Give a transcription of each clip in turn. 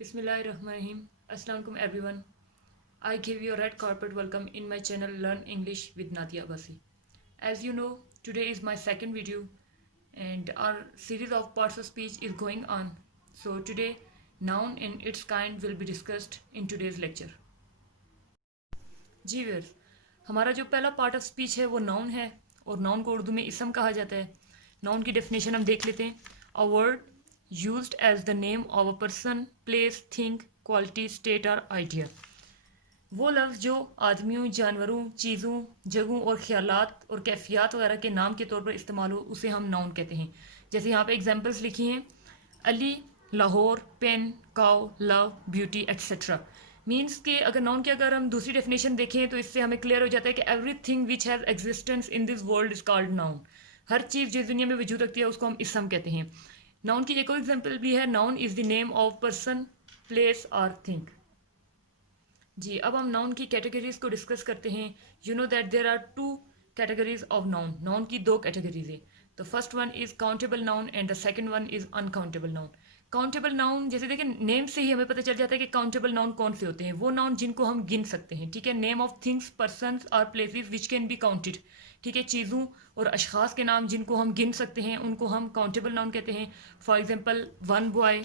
Bismillahirrahmanirrahim. Assalamualaikum everyone. I give you a red carpet welcome in my channel Learn English with Nadia Abasi. As you know, today is my second video and our series of parts of speech is going on. So today, noun and its kind will be discussed in today's lecture. जी viewers, हमारा जो पहला part of speech है वो noun है और noun को उर्दू में इसम कहा जाता है. नाउन की डेफिनेशन हम देख लेते हैं. A word used as the name of a person, place, thing, quality, state और आइडिया. वो लफ्ज़ जो आदमियों, जानवरों, चीज़ों, जगहों और ख्यालात और कैफियत वगैरह के नाम के तौर पर इस्तेमाल हो उसे हम नाउन कहते हैं. जैसे यहाँ पे एग्जांपल्स लिखी हैं: Ali, Lahore, pen, cow, love, beauty etcetera. Means कि अगर नाउन की अगर हम दूसरी डेफिनेशन देखें तो इससे हमें क्लियर हो जाता है कि everything which has existence in this world is called noun. हर चीज़ जो दुनिया में वजूद रखती है उसको हम इसम कहते हैं. नाउन की एक और एग्जांपल भी है. Noun is the name of person, place और थिंग. जी, अब हम नाउन की कैटेगरीज को डिस्कस करते हैं. You know that there are two categories of noun. Noun की दो कैटेगरीज है. The first one is countable noun and the second one is uncountable noun. Countable noun जैसे देखें, नेम से ही हमें पता चल जाता है कि काउंटेबल नाउन कौन से होते हैं. वो नाउन जिनको हम गिन सकते हैं. ठीक है, नेम ऑफ थिंग्स, पर्सनस और places which can be counted. ठीक है, चीज़ों और अशखास के नाम जिनको हम गिन सकते हैं उनको हम काउंटेबल नाउन कहते हैं. For example, 1 boy,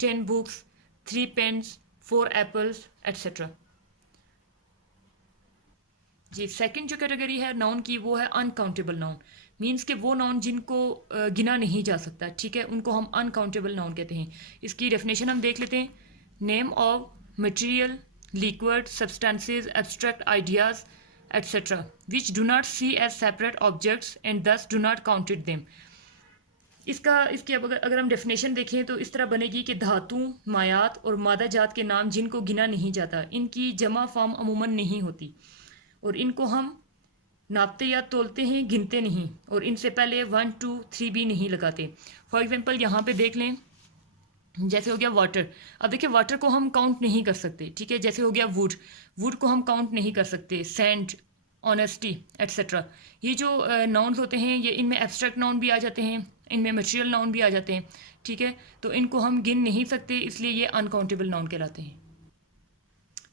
10 books, 3 pens, 4 apples etcetera. जी, सेकंड जो कैटेगरी है नाउन की वो है अनकाउंटेबल नाउन. मीन्स कि वो नाउन जिनको गिना नहीं जा सकता. ठीक है, उनको हम अनकाउंटेबल नाउन कहते हैं. इसकी डेफिनेशन हम देख लेते हैं. Name of material, liquid, substances, abstract ideas etcetera which do not see as separate objects and thus do not counted them. इसकी अब अगर हम डेफिनेशन देखें तो इस तरह बनेगी कि धातु, मायात और मादा जात के नाम जिनको गिना नहीं जाता, इनकी जमा फॉर्म अमूमन नहीं होती और इनको हम नापते या तोलते हैं, गिनते नहीं, और इनसे पहले 1, 2, 3 भी नहीं लगाते. फॉर एग्जांपल यहाँ पे देख लें, जैसे हो गया वाटर. अब देखिए, वाटर को हम काउंट नहीं कर सकते. ठीक है, जैसे हो गया वुड, वुड को हम काउंट नहीं कर सकते. Sand, honesty etcetera. ये जो नाउन्स होते हैं ये इनमें एब्स्ट्रैक्ट नाउन भी आ जाते हैं, इनमें मटेरियल नाउन भी आ जाते हैं. ठीक है, तो इनको हम गिन नहीं सकते, इसलिए ये अनकाउंटेबल नाउन कहलाते हैं.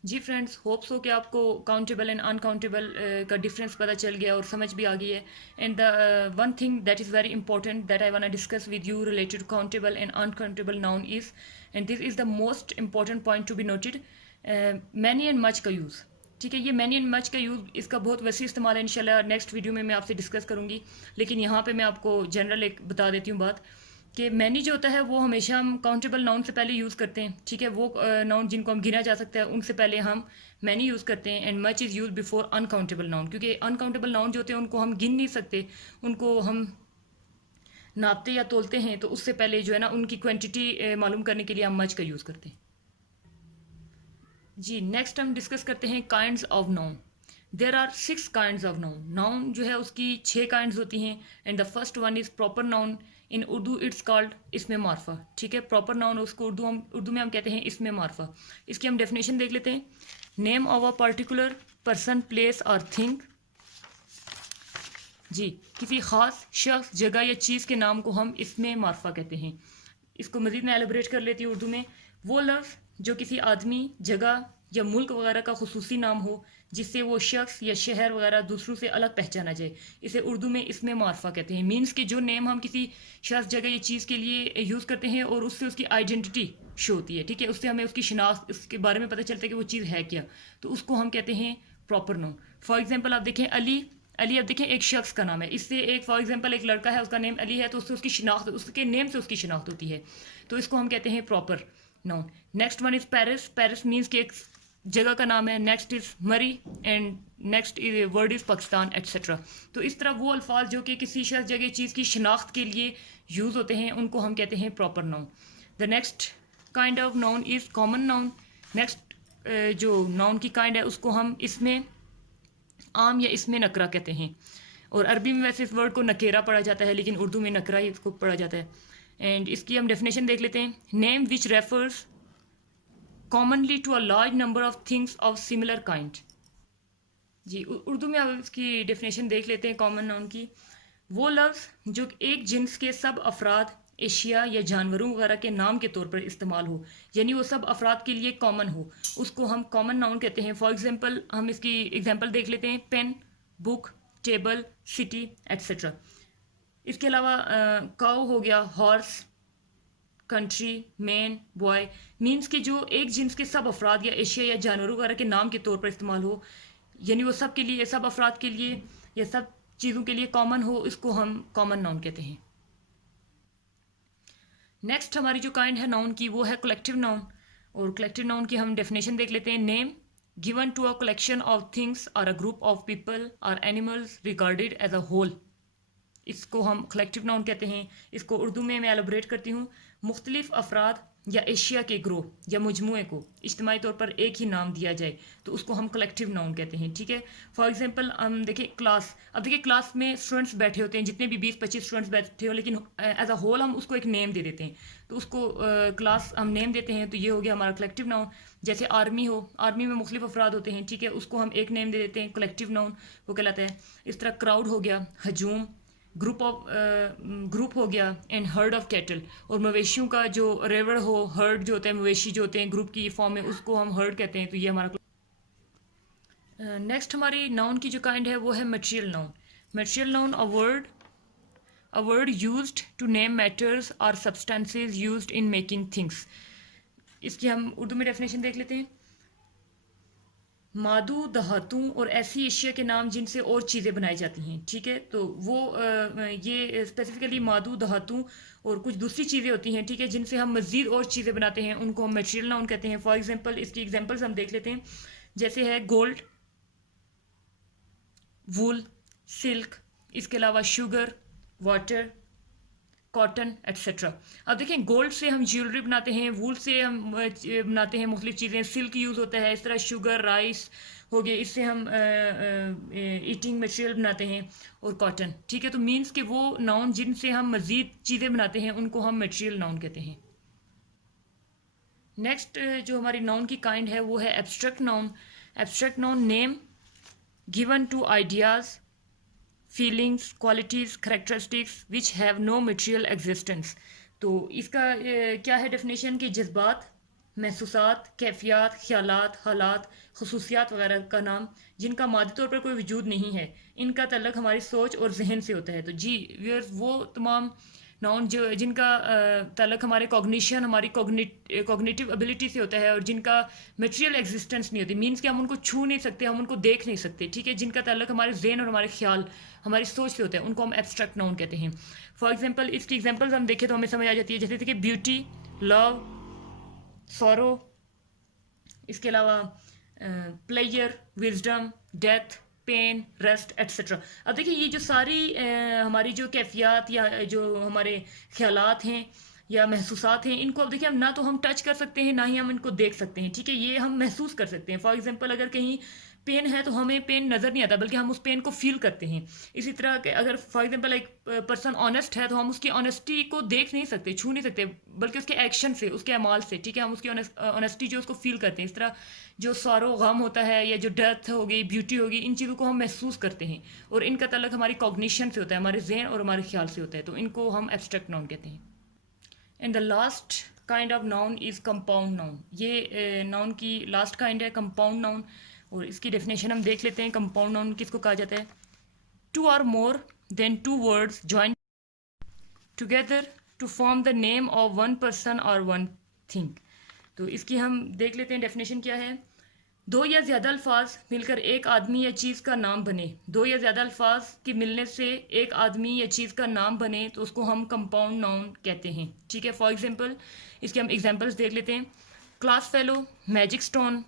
जी फ्रेंड्स, होप सो कि आपको काउंटेबल एंड अनकाउंटेबल का डिफरेंस पता चल गया और समझ भी आ गई है. And the one thing that is very important that I want to discuss with you related countable and uncountable noun is, and this is the most important point to be noted, many and much का use. ठीक है, ये many and much का use इसका बहुत वसी इस्तेमाल है. इंशाल्लाह नेक्स्ट वीडियो में मैं आपसे डिस्कस करूँगी, लेकिन यहाँ पर मैं आपको जनरल एक बता देती हूँ बात कि मैनी जो होता है वो हमेशा हम काउंटेबल नाउन से पहले यूज़ करते हैं. ठीक है, वो नाउन जिनको हम गिना जा सकता है उनसे पहले हम मैनी यूज़ करते हैं. And much is use before uncountable noun, क्योंकि अनकाउंटेबल नाउन जो होते हैं उनको हम गिन नहीं सकते, उनको हम नापते या तोलते हैं, तो उससे पहले जो है ना उनकी क्वांटिटी मालूम करने के लिए हम मच का यूज़ करते हैं. जी, नेक्स्ट हम डिस्कस करते हैं kinds of noun. There are 6 kinds of noun. Noun जो है उसकी 6 काइंड्स होती हैं. And the first one is proper noun. In Urdu it's called इसमें मार्फा. ठीक है, प्रॉपर नाउन उसको उर्दू में हम कहते हैं इसमें मार्फा. इसकी हम डेफिनेशन देख लेते हैं. Name of a particular person, place और थिंग. जी, किसी ख़ास शख्स, जगह या चीज़ के नाम को हम इसमें मार्फा कहते हैं. इसको मज़ीद मैं एलेबरेट कर लेती हूँ उर्दू में. वो लफ्ज़ जो किसी आदमी, जगह या मुल्क वगैरह का खुसूसी नाम हो जिससे वो शख्स या शहर वगैरह दूसरों से अलग पहचाना जाए, इसे उर्दू में इसमें मार्फा कहते हैं. मीन्स कि जो नेम हम किसी शख्स, जगह या चीज़ के लिए यूज़ करते हैं और उससे उसकी आइडेंटिटी शो होती है. ठीक है, उससे हमें उसकी शिनाख्त, उसके बारे में पता चलता है कि वो चीज़ है क्या, तो उसको हम कहते हैं प्रॉपर नाउन. फॉर एग्जाम्पल आप देखें अली. अली अब देखें एक शख्स का नाम है. इससे एक फॉर एग्जाम्पल एक लड़का है, उसका नेम अली है, तो उससे उसकी शिनाख्त, उसके नेम से उसकी शिनाख्त होती है, तो इसको हम कहते हैं proper noun. Next one is Paris. Paris means कि एक जगह का नाम है. नेक्स्ट इज़ मरी and next word is Pakistan etcetera. तो इस तरह वो अल्फाज जो कि किसी शख्स, जगह, चीज़ की शिनाख्त के लिए यूज़ होते हैं उनको हम कहते हैं proper noun. The next kind of noun is common noun. Next जो नाउन की काइंड है उसको हम इसमें आम या इसमें नकरा कहते हैं. और अरबी में वैसे इस वर्ड को नकेरा पढ़ा जाता है, लेकिन उर्दू में नकरा ही इसको पढ़ा जाता है. एंड इसकी हम डेफिनेशन देख लेते हैं. Name which refers commonly to a large number of things of similar kind. जी, उर्दू में अब इसकी डेफिनेशन देख लेते हैं कॉमन नाउन की. वो लफ्ज़ जो एक जिन्स के सब अफराद एशिया या जानवरों वगैरह के नाम के तौर पर इस्तेमाल हो, यानी वो सब अफराद के लिए कॉमन हो, उसको हम कॉमन नाउन कहते हैं। फॉर एग्जांपल हम इसकी एग्जांपल देख लेते हैं, pen, book, table, city etcetera. इसके अलावा काउ हो गया, horse, country, man, boy, means कि जो एक जिन्स के सब अफराद या एशिया या जानवरों वगैरह के नाम के तौर पर इस्तेमाल हो, यानी वो सब के लिए, सब अफराद के लिए या सब चीज़ों के लिए कॉमन हो, इसको हम कॉमन नाउन कहते हैं। नेक्स्ट हमारी जो काइंड है नाउन की वो है कलेक्टिव नाउन। और कलेक्टिव नाउन की हम डेफिनेशन देख लेते हैं। Name given to a collection of things और अ ग्रुप ऑफ पीपल और animals regarded as a whole, इसको हम कलेक्टिव नाउन कहते हैं। इसको उर्दू में मैं एलोबरेट करती हूँ। मुख्तलिफ अफराद या एशिया के ग्रोह या मजमूए को इज्तिमाई तौर पर एक ही नाम दिया जाए तो उसको हम कलेक्टिव नाउन कहते हैं, ठीक है। फॉर एग्जांपल हम देखिए क्लास, अब देखिए क्लास में स्टूडेंट्स बैठे होते हैं, जितने भी 20-25 स्टूडेंट्स बैठे हो, लेकिन एज अ होल हम उसको एक नेम दे देते हैं, तो उसको क्लास हम नेम देते हैं, तो ये हो गया हमारा कलेक्टिव नाउन। जैसे आर्मी हो, आर्मी में मुख्तलिफ अफराद होते हैं, ठीक है, उसको हम एक नेम दे देते हैं, कलेक्टिव नाउन वो कहलाता है। इस तरह क्राउड हो गया, हजूम, ग्रुप हो गया, एंड हर्ड ऑफ कैटल, और मवेशियों का जो रेवड़ हो, हर्ड जो होता है, मवेशी जो होते हैं ग्रुप की फॉर्म में, उसको हम हर्ड कहते हैं, तो ये हमारा। नेक्स्ट हमारी नाउन की जो काइंड है वो है material noun. Material noun a word used to name matters और substances used in making things. इसकी हम उर्दू में डेफिनेशन देख लेते हैं। मादू, धातु और ऐसी एशिया के नाम जिनसे और चीज़ें बनाई जाती हैं, ठीक है, तो वो ये स्पेसिफिकली मादू, धातु और कुछ दूसरी चीज़ें होती हैं, ठीक है, जिनसे हम मज़ीद और चीज़ें बनाते हैं, उनको हम मटेरियल नाउन कहते हैं। फॉर एग्जांपल इसकी एग्जांपल्स हम देख लेते हैं। जैसे है गोल्ड, वूल, सिल्क, इसके अलावा शुगर, वाटर, कॉटन एट्सेट्रा। अब देखें, गोल्ड से हम ज्वेलरी बनाते हैं, वूल से हम बनाते हैं मुख्तलिफ चीज़ें, सिल्क यूज़ होता है, इस तरह शुगर, राइस हो गए, इससे हम ईटिंग मटेरियल बनाते हैं, और कॉटन, ठीक है। तो मीन्स कि वो नाउन जिनसे हम मज़ीद चीज़ें बनाते हैं उनको हम मटेरियल नाउन कहते हैं। नेक्स्ट जो हमारी नाउन की काइंड है वो है abstract noun. Abstract noun name given to ideas, feelings, qualities, characteristics which have no material existence. तो इसका क्या है डेफिनेशन कि जज्बात, महसूसात, कैफियत, ख्यालात, हालात, खसूसियात वगैरह का नाम जिनका मादी तौर पर कोई वजूद नहीं है, इनका तल्लक हमारी सोच और जहन से होता है। तो जी व्यूअर्स, वो तमाम नाउन जो जिनका तल्लक हमारे कॉग्निशन, हमारी कॉग्निटिव एबिलिटी से होता है और जिनका मटेरियल एग्जिस्टेंस नहीं होती, मीन्स कि हम उनको छू नहीं सकते, हम उनको देख नहीं सकते, ठीक है, जिनका तल्लक हमारे जहन और हमारे ख्याल, हमारी सोच से होता है, उनको हम एब्स्ट्रैक्ट नाउन कहते हैं। फॉर एग्जांपल इसकी एग्जांपल्स हम देखें तो हमें समझ आ जाती है। जैसे देखिए ब्यूटी, लव, सॉरो, इसके अलावा player, wisdom, death, pain, rest etcetera. अब देखिए ये जो सारी हमारी जो कैफियत या जो हमारे ख्यालात हैं या महसूसात हैं, इनको अब देखिए हम ना तो हम टच कर सकते हैं, ना ही हम इनको देख सकते हैं, ठीक है, ये हम महसूस कर सकते हैं। फॉर एग्जांपल अगर कहीं पेन है तो हमें पेन नज़र नहीं आता, बल्कि हम उस पेन को फील करते हैं। इसी तरह के अगर फॉर एग्जांपल एक पर्सन ऑनेस्ट है तो हम उसकी ऑनेस्टी को देख नहीं सकते, छू नहीं सकते, बल्कि उसके एक्शन से, उसके अमाल से, ठीक है, हम उसकी ऑनेस्टी जो उसको फील करते हैं। इस तरह जो सॉरो, गम होता है, या जो डेथ होगी, ब्यूटी होगी, इन चीज़ों को हम महसूस करते हैं और इनका तल्लक हमारी कॉग्निशन से होता है, हमारे जहन और हमारे ख्याल से होता है, तो इनको हम एब्स्ट्रैक्ट नाउन कहते हैं। And the last kind of noun is compound noun. ये नाउन की लास्ट काइंड है, कंपाउंड नाउन, और इसकी डेफिनेशन हम देख लेते हैं। कंपाउंड नाउन किसको कहा जाता है? टू और more than two words join together to form the name of one person और वन थिंग। तो इसकी हम देख लेते हैं डेफिनेशन क्या है। दो या ज़्यादा अल्फाज मिलकर एक आदमी या चीज़ का नाम बने, दो या ज़्यादा अल्फाज के मिलने से एक आदमी या चीज़ का नाम बने तो उसको हम कंपाउंड नाउन कहते हैं, ठीक है। फॉर एग्जांपल इसके हम एग्जांपल्स देख लेते हैं। Class fellow, magic stone,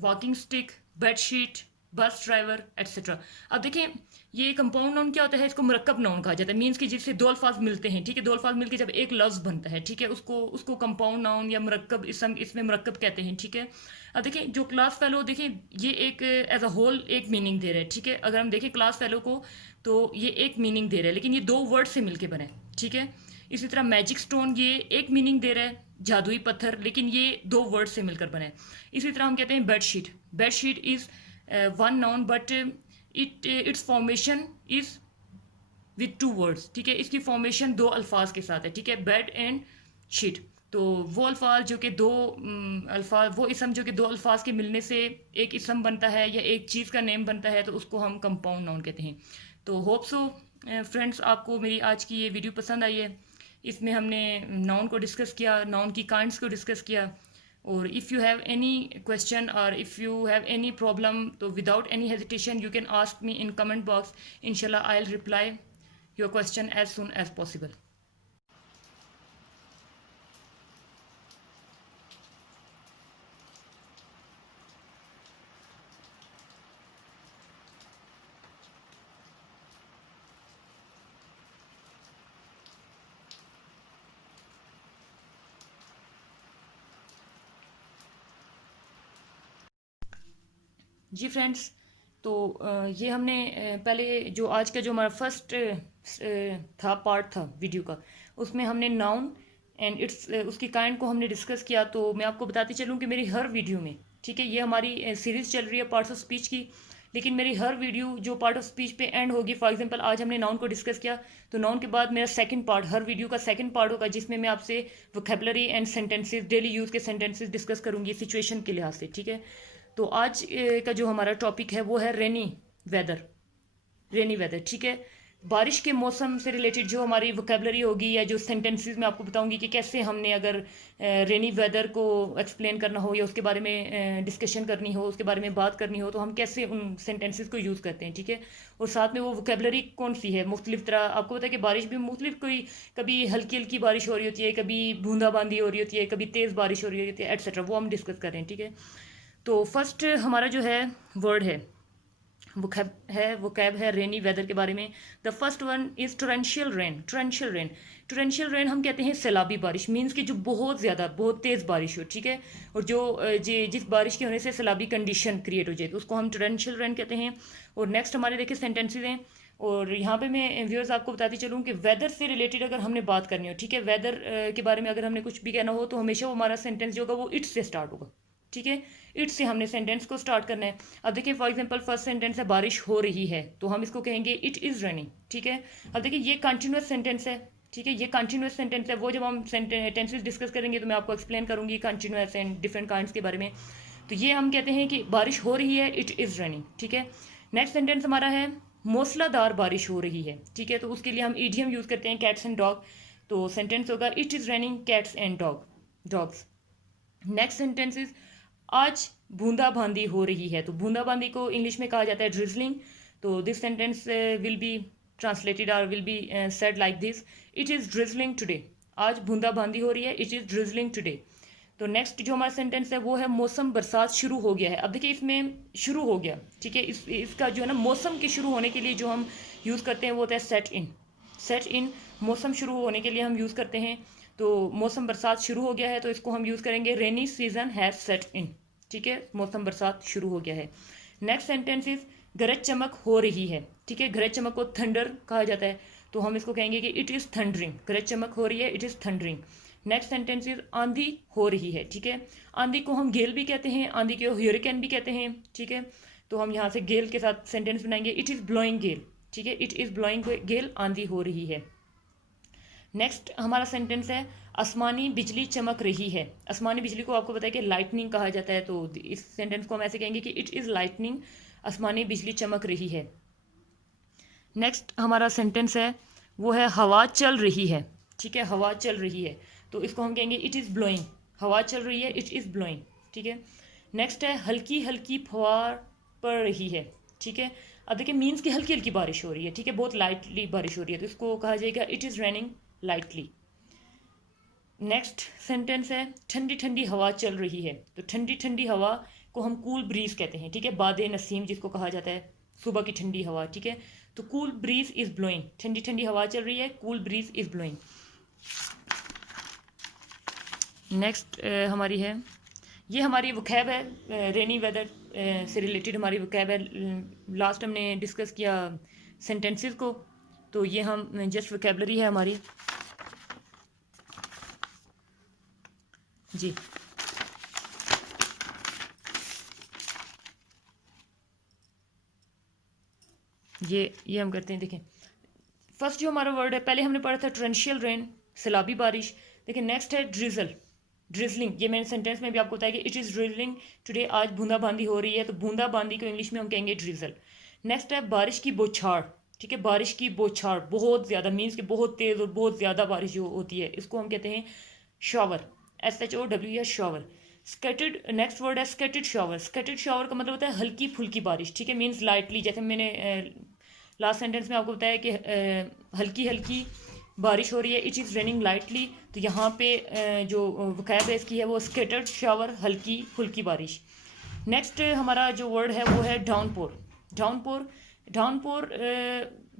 walking stick, bedsheet, bus driver etcetera. अब देखें ये कंपाउंड नाउन क्या होता है, इसको मुरक्कब नाउन कहा जाता है, मीन्स कि जिससे दो अल्फाज मिलते हैं, ठीक है, दो अल्फाज मिलकर जब एक लफ्ज़ बनता है, ठीक है, उसको कंपाउंड नाउन या मुरक्कब, इसमें मुरक्कब कहते हैं, ठीक है। अब देखें जो क्लास फेलो, देखें ये एक एज अ होल एक मीनिंग दे रहा है, ठीक है। अगर हम देखें क्लास फेलो को तो ये एक मीनिंग दे रहा है, लेकिन ये दो वर्ड से मिलकर बना है, ठीक है। इसी तरह मैजिक स्टोन ये एक मीनिंग दे रहा है, जादुई पत्थर, लेकिन ये दो वर्ड से मिलकर बना है। इसी तरह हम कहते हैं bedsheet, bedsheet is one noun but it's formation is with 2 words, ठीक है। इसकी फॉर्मेशन 2 अल्फाज के साथ है, ठीक है, बेड एंड शीट। तो वो अल्फाज जो कि दो अल्फाज, वो इसम जो कि 2 अल्फाज के मिलने से एक इसम बनता है या एक चीज़ का नेम बनता है, तो उसको हम कंपाउंड नाउन कहते हैं। तो होप सो फ्रेंड्स आपको मेरी आज की ये वीडियो पसंद आई है। इसमें हमने नाउन को डिस्कस किया, नाउन की काइंड्स को डिस्कस किया। और if you have any question और if you have any problem, तो without any hesitation you can ask me in comment box. इंशाल्लाह I will reply your question as soon as possible. जी friends, तो ये हमने पहले जो आज का जो हमारा फर्स्ट था पार्ट था वीडियो का, उसमें हमने नाउन एंड इट्स उसकी काइंड को हमने डिस्कस किया। तो मैं आपको बताती चलूँ कि मेरी हर वीडियो में, ठीक है, ये हमारी सीरीज चल रही है पार्ट्स ऑफ स्पीच की, लेकिन मेरी हर वीडियो जो पार्ट ऑफ स्पीच पे एंड होगी, फॉर एग्जांपल आज हमने नाउन को डिस्कस किया, तो नाउन के बाद मेरा सेकंड पार्ट, हर वीडियो का सेकंड पार्ट होगा, जिसमें मैं आपसे vocabulary and sentences, daily use के सेंटेंसेस डिस्कस करूंगी सिचुएशन के लिहाज से, ठीक है। तो आज का जो हमारा टॉपिक है वो है रेनी वेदर। रेनी वेदर, ठीक है, बारिश के मौसम से रिलेटेड जो हमारी वोकैबुलरी होगी या जो सेंटेंसेस मैं आपको बताऊंगी कि कैसे हमने अगर रेनी वेदर को एक्सप्लेन करना हो या उसके बारे में डिस्कशन करनी हो, उसके बारे में बात करनी हो, तो हम कैसे उन सेंटेंसेस को यूज़ करते हैं, ठीक है। और साथ में वो वोकैबुलरी कौन सी है, मुख्तलिफ तरह आपको पता है कि बारिश भी मुख्तलिफ, कोई कभी हल्की हल्की बारिश हो रही होती है, कभी बूंदाबांदी हो रही होती है, कभी तेज़ बारिश हो रही होती है, एट्सेट्रा, वो हम डिस्कस कर रहे हैं, ठीक है। तो फर्स्ट हमारा जो है वर्ड है, वोकैब है रेनी वेदर के बारे में। The first one is torrential rain. Torrential rain, torrential rain हम कहते हैं सैलाबी बारिश, मीन्स कि जो बहुत ज़्यादा बहुत तेज़ बारिश हो, ठीक है, और जो जिस बारिश के होने से सैलाबी कंडीशन क्रिएट हो जाए, तो उसको हम टोरेंशियल रेन कहते हैं। और नेक्स्ट हमारे देखिए सेंटेंसेज हैं, और यहाँ पे मैं व्यूअर्स आपको बताती चलूँ कि वेदर से रिलेटेड अगर हमने बात करनी हो, ठीक है, वेदर के बारे में अगर हमने कुछ भी कहना हो, तो हमेशा वो हमारा सेंटेंस जो होगा वो इट्स से स्टार्ट होगा, ठीक है। इट से हमने सेंटेंस को स्टार्ट करना है। अब देखिए फॉर एग्जांपल फर्स्ट सेंटेंस है बारिश हो रही है, तो हम इसको कहेंगे इट इज़ रेनिंग, ठीक है। अब देखिए ये कंटिन्यूअस सेंटेंस है, ठीक है, ये कंटिन्यूअस सेंटेंस है। वो जब हम टेंसेस डिस्कस करेंगे तो मैं आपको एक्सप्लेन करूंगी कंटिन्यूअस एंड डिफरेंट काइंड्स के बारे में। तो ये हम कहते हैं कि बारिश हो रही है, इट इज़ रेनिंग, ठीक है। नेक्स्ट सेंटेंस हमारा है मूसलाधार बारिश हो रही है, ठीक है, तो उसके लिए हम ईडियम यूज़ करते हैं कैट्स एंड डॉग। तो सेंटेंस होगा it is raining cats and dogs. Next sentence is आज बूंदाबांदी हो रही है। तो बूंदाबांदी को इंग्लिश में कहा जाता है ड्रिजलिंग। तो this sentence will be translated और will be said like this, it is drizzling today. आज बूंदाबांदी हो रही है, इट इज़ ड्रिजलिंग टुडे। तो नेक्स्ट जो हमारा सेंटेंस है वो है मौसम बरसात शुरू हो गया है। अब देखिए इसमें शुरू हो गया, ठीक है, इसका जो है ना मौसम के शुरू होने के लिए जो हम यूज़ करते हैं वो होता है सेट इन। सेट इन मौसम शुरू होने के लिए हम यूज़ करते हैं। तो मौसम बरसात शुरू हो गया है, तो इसको हम यूज़ करेंगे रेनी सीजन हैज़ सेट इन, ठीक है, मौसम बरसात शुरू हो गया है। नेक्स्ट सेंटेंस इज गरज चमक हो रही है, ठीक है, गरज चमक को थंडर कहा जाता है, तो हम इसको कहेंगे कि इट इज़ थंडरिंग। गरज चमक हो रही है, it is thundering. Next sentence is आंधी हो रही है, ठीक है, आंधी को हम गेल भी कहते हैं, आंधी को ह्यूरिकेन भी कहते हैं, ठीक है। तो हम यहाँ से गेल के साथ सेंटेंस बनाएंगे, इट इज़ ब्लोइंग गेल, ठीक है, इट इज़ ब्लोइंग गेल, आंधी हो रही है। नेक्स्ट हमारा सेंटेंस है आसमानी बिजली चमक रही है। आसमानी बिजली को आपको पता है कि लाइटनिंग कहा जाता है, तो इस सेंटेंस को हम ऐसे कहेंगे कि इट इज़ लाइटनिंग, आसमानी बिजली चमक रही है। नेक्स्ट हमारा सेंटेंस है वो है हवा चल रही है, ठीक है, हवा चल रही है, तो इसको हम कहेंगे इट इज़ ब्लोइंग। हवा चल रही है, इट इज़ ब्लोइंग, ठीक है। नेक्स्ट है हल्की हल्की फुहार पड़ रही है, ठीक है। अब देखिए मीन्स की हल्की हल्की बारिश हो रही है, ठीक है, बहुत लाइटली बारिश हो रही है, तो इसको कहा जाएगा it is raining lightly. Next sentence है ठंडी ठंडी हवा चल रही है। तो ठंडी ठंडी हवा को हम कूल ब्रीज कहते हैं, ठीक है, बादे नसीम जिसको कहा जाता है, सुबह की ठंडी हवा, ठीक है। तो कूल ब्रीज इज ब्लोइंग, ठंडी ठंडी हवा चल रही है, cool bridge is blowing. Next हमारी है, ये हमारी वोकैब है रेनी वेदर से रिलेटेड हमारी वोकैब है। लास्ट हमने डिस्कस किया सेंटेंसेस को, तो ये हम जस्ट वोकैबलरी है हमारी जी। ये हम करते हैं, देखें फर्स्ट जो हमारा वर्ड है, पहले हमने पढ़ा था टोरेंशियल रेन, सैलाबी बारिश। देखिए नेक्स्ट है ड्रिजल, ड्रिजलिंग। ये मैंने सेंटेंस में भी आपको बताया कि इट इज़ ड्रिजलिंग टुडे, आज बूंदाबांदी हो रही है, तो बूंदाबांदी को इंग्लिश में हम कहेंगे ड्रिजल। नेक्स्ट है बारिश की बौछार, ठीक है, बारिश की बौछार बहुत ज़्यादा, मीन्स कि बहुत तेज़ और बहुत ज़्यादा बारिश जो होती है, इसको हम कहते हैं shower, SHOWR, shower. Scattered, next word है स्कैटर्ड शावर। स्कैटर्ड शावर का मतलब होता है हल्की फुल्की बारिश, ठीक है, मीन्स लाइटली, जैसे मैंने लास्ट सेंटेंस में आपको बताया कि हल्की हल्की बारिश हो रही है, इट इज़ रेनिंग लाइटली। तो यहाँ पे जो वकैब है इसकी है वो स्कैटर्ड शावर, हल्की फुल्की बारिश। नेक्स्ट हमारा जो वर्ड है वो है डाउनपोर। डाउनपोर, डाउनपोर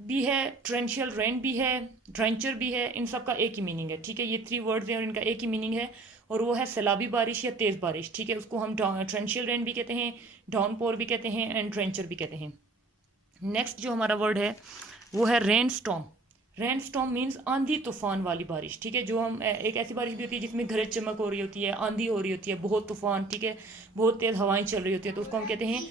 भी है, ट्रेंशियल रेन भी है, ड्रेंचर भी है, इन सब का एक ही मीनिंग है, ठीक है। ये 3 वर्ड्स हैं और इनका एक ही मीनिंग है, और वो है सैलाबी बारिश या तेज़ बारिश, ठीक है। उसको हम ट्रेंशियल रेन भी कहते हैं, डाउनपोर भी कहते हैं, एंड ड्रेंचर भी कहते हैं। नेक्स्ट जो हमारा वर्ड है वो है rain storm. Rain storm means आंधी तूफान वाली बारिश, ठीक है। जो हम एक ऐसी बारिश भी होती है जिसमें गरज चमक हो रही होती है, आंधी हो रही होती है, बहुत तूफान, ठीक है, बहुत तेज़ हवाएं चल रही होती है, तो उसको हम कहते हैं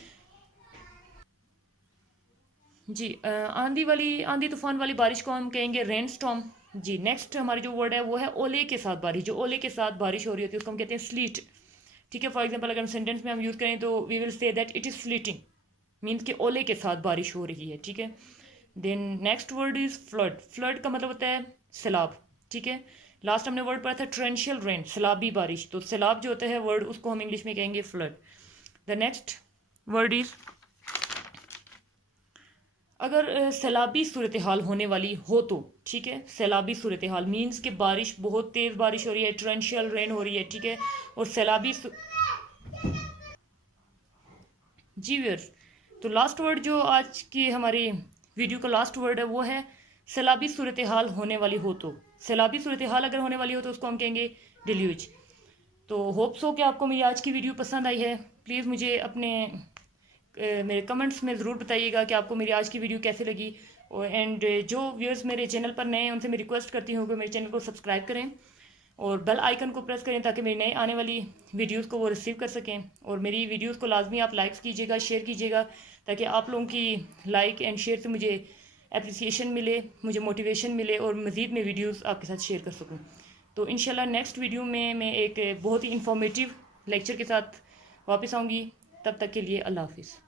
जी आंधी तूफान वाली बारिश को हम कहेंगे रेन स्टॉर्म जी। नेक्स्ट हमारी जो वर्ड है वो है ओले के साथ बारिश। जो ओले के साथ बारिश हो रही होती है उसको हम कहते हैं स्लीट, ठीक है। फॉर एग्जांपल अगर हम सेंटेंस में हम यूज़ करें तो we will say that it is sleeting, means कि ओले के साथ बारिश हो रही है, ठीक है। Then next word is flood. Flood का मतलब होता है सैलाब, ठीक है। लास्ट हमने वर्ड पढ़ा था ट्रेंशियल रेन, सैलाबी बारिश, तो सैलाब जो होता है वर्ड उसको हम इंग्लिश में कहेंगे flood. The next word is, अगर सैलाबी सूरत हाल होने वाली हो तो, ठीक है, सैलाबी सूरत हाल मीन्स कि बारिश, बहुत तेज़ बारिश हो रही है, ट्रेंशियल रेन हो रही है, ठीक है, और सैलाबी जी व्यूअर्स। तो लास्ट वर्ड जो आज की हमारी वीडियो का लास्ट वर्ड है वो है सैलाबी सूरत हाल होने वाली हो तो। सैलाबी सूरत हाल अगर होने वाली हो तो उसको हम कहेंगे डिल्यूज। तो होप सो कि आपको मेरी आज की वीडियो पसंद आई है। प्लीज़ मुझे अपने मेरे कमेंट्स में ज़रूर बताइएगा कि आपको मेरी आज की वीडियो कैसे लगी। एंड जो व्यूअर्स मेरे चैनल पर नए हैं उनसे मैं रिक्वेस्ट करती हूँ कि मेरे चैनल को सब्सक्राइब करें और बेल आइकन को प्रेस करें ताकि मेरी नई आने वाली वीडियोस को वो रिसीव कर सकें। और मेरी वीडियोस को लाजमी आप लाइक्स कीजिएगा, शेयर कीजिएगा, ताकि आप लोगों की लाइक एंड शेयर से मुझे एप्रिसिएशन मिले, मुझे मोटिवेशन मिले और मज़ीद मैं वीडियोस आपके साथ शेयर कर सकूं। तो इंशाल्लाह नेक्स्ट वीडियो में मैं एक बहुत ही इंफॉर्मेटिव लेक्चर के साथ वापस आऊँगी। तब तक के लिए अल्लाह हाफिज़।